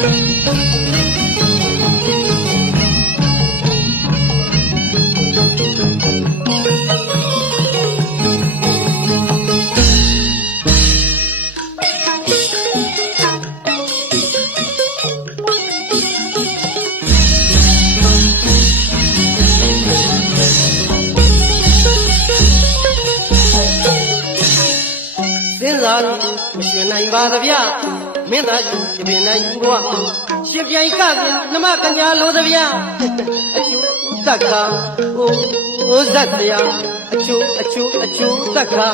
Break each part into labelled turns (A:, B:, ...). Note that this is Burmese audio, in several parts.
A: စဉ်းစားပြီးမရှင်နိုင်ပါသဗျ မင်းသားကြီးတပင်နိုင်ဘွားရှင်ပြိုင်ကဗျာနမကညာလိုသဗျအကျိုးတက္ခာအိုးအိုးဇတ်ဗျာအကျိုးအကျိုးအကျိုးတက္ခာ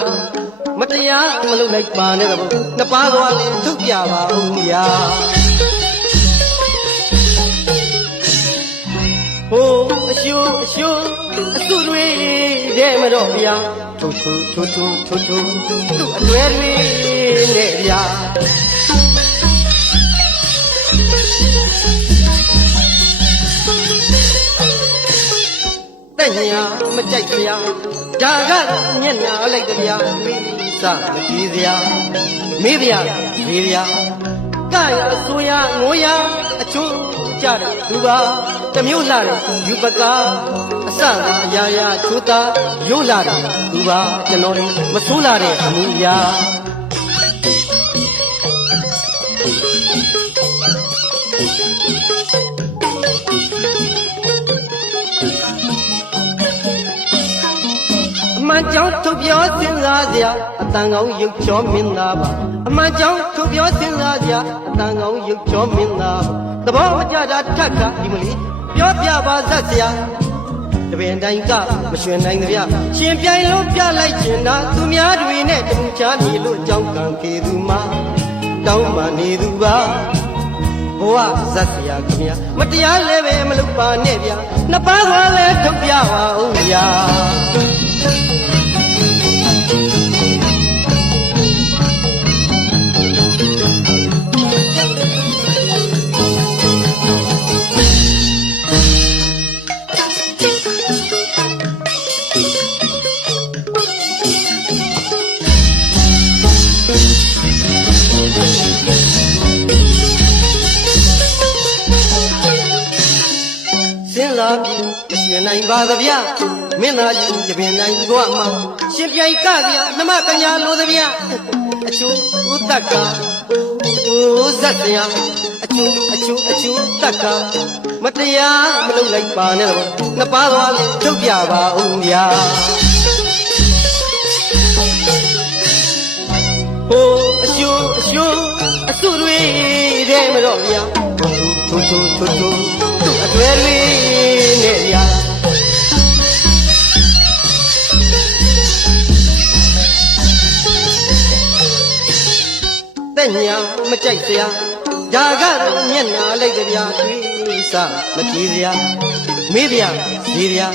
A: မတရားမလုပ်လိုက်ပါနဲ့တော့နှစ်ပါးသွားလေးထုတ်ပြပါဦးဗျာဟိုအရှုအရှုအစုတွေတဲ့မတော့ဗျာထိုးထိုးထိုးထိုးထိုးထိုးသူ့အလွယ်တွေနဲ့ဗျာ တဲ့ညာမကြိုက်ဗျာဒါကမျက်နာလိုက်ဗျာမိစမကြည့်ဗျာမေးဗျာမေးဗျာကရအစိုးရငိုရအချိုးကြတဲ့သူပါတမျိုးလာတဲ့ယူပကာအစကအရာရာချိုးသားရိုးလာတဲ့သူပါကျွန်တော်တို့မဆိုးလာတဲ့အမှုရာ မှန်ကြောင့်ထုတ်ပြောစဉ်းစားစရာအတန်ကောင်းရုပ်ချောမင်းသားပါအမှန်ကြောင့်ထုတ်ပြောစဉ်းစားစရာအတန်ကောင်းရုပ်ချောမင်းသားပါသဘောမကျတာထက်ခါဒီမလီပြောပြပါဇက်စရာတပင်တိုင်းကမရွှင်နိုင်ကြဗျရှင်ပြိုင်လို့ပြလိုက်ချင်တာသူများတွေနဲ့တူချာနေလို့ကြောင်းကံကေသူမှာတောင်းပန်နေသူပါဘဝဇက်စရာခင်ဗျာမတရားလည်းပဲမလုပ်ပါနဲ့ဗျာနှစ်ပါးသွားလဲထုတ်ပြပါဦးဗျာ ရှင်နိုင်ပါသဗျမင်းသားကြီးတပင်နိုင်ဘွားမှာရှင်ပြိုင်ကဗျာနမကညာလိုသဗျအချိုးဥတ္တကဥဇတ်ဗျာအချိုးအချိုးအချိုးတက္ကမတရားမလုပ်လိုက်ပါနဲ့တော့နှစ်ပါးသွားလေးထုတ်ပြပါဦးဗျာဟိုအချိုးအချိုးအစုတွေတဲ့မတော့ဗျာထိုးထိုးထိုးထိုးသူ့အတွေ့တွေ တဲ့ညာမကြိုက်စရာဒါကတော့မျက်နာလိုက်ကြဗျာတွေးစားမကြည့်စရာမေးဗျာဈေးဗျာ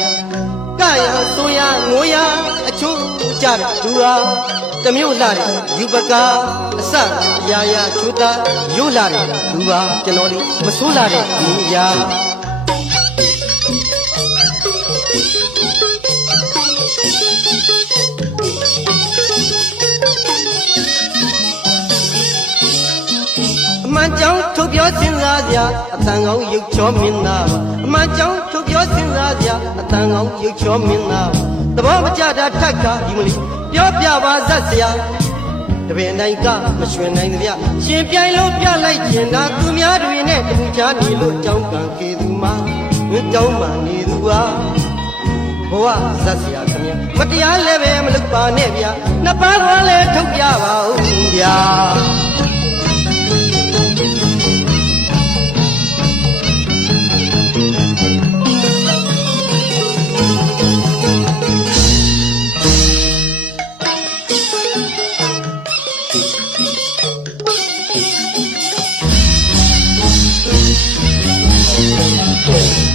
A: ကရဆိုရငိုရအချိုးကြတဲ့သူဟာတမျိုးလာတဲ့ယူပကာအစအရာရာချိုးသားရိုးလာတဲ့သူဟာကျွန်တော်လေးမဆိုးလာတဲ့လူရာ ပြောစဉ်းစားစရာအတန်ကောင်းရုပ်ချောမင်းသားပါအမှန်ကြောင့်ထုတ်ပြောစဉ်းစားစရာအတန်ကောင်းရုပ်ချောမင်းသားပါသဘောမကျတာထက်ကဒီမလီပြောပြပါဇက်စရာတပင်တိုင်းကမရွှင်နိုင်ကြဗျရှင်ပြိုင်လို့ပြလိုက်ကျင်တာသူများတွေနဲ့တူချာနေလို့ကြောင်းကံကေသူမှာဝင်းကြောင်းမှနေသူပါဘဝဇက်စရာခမည်းမတရားလည်းပဲမလုပ်ပါနဲ့ဗျာနှစ်ပါးသွားလဲထုတ်ပြပါဦးဗျာ Um,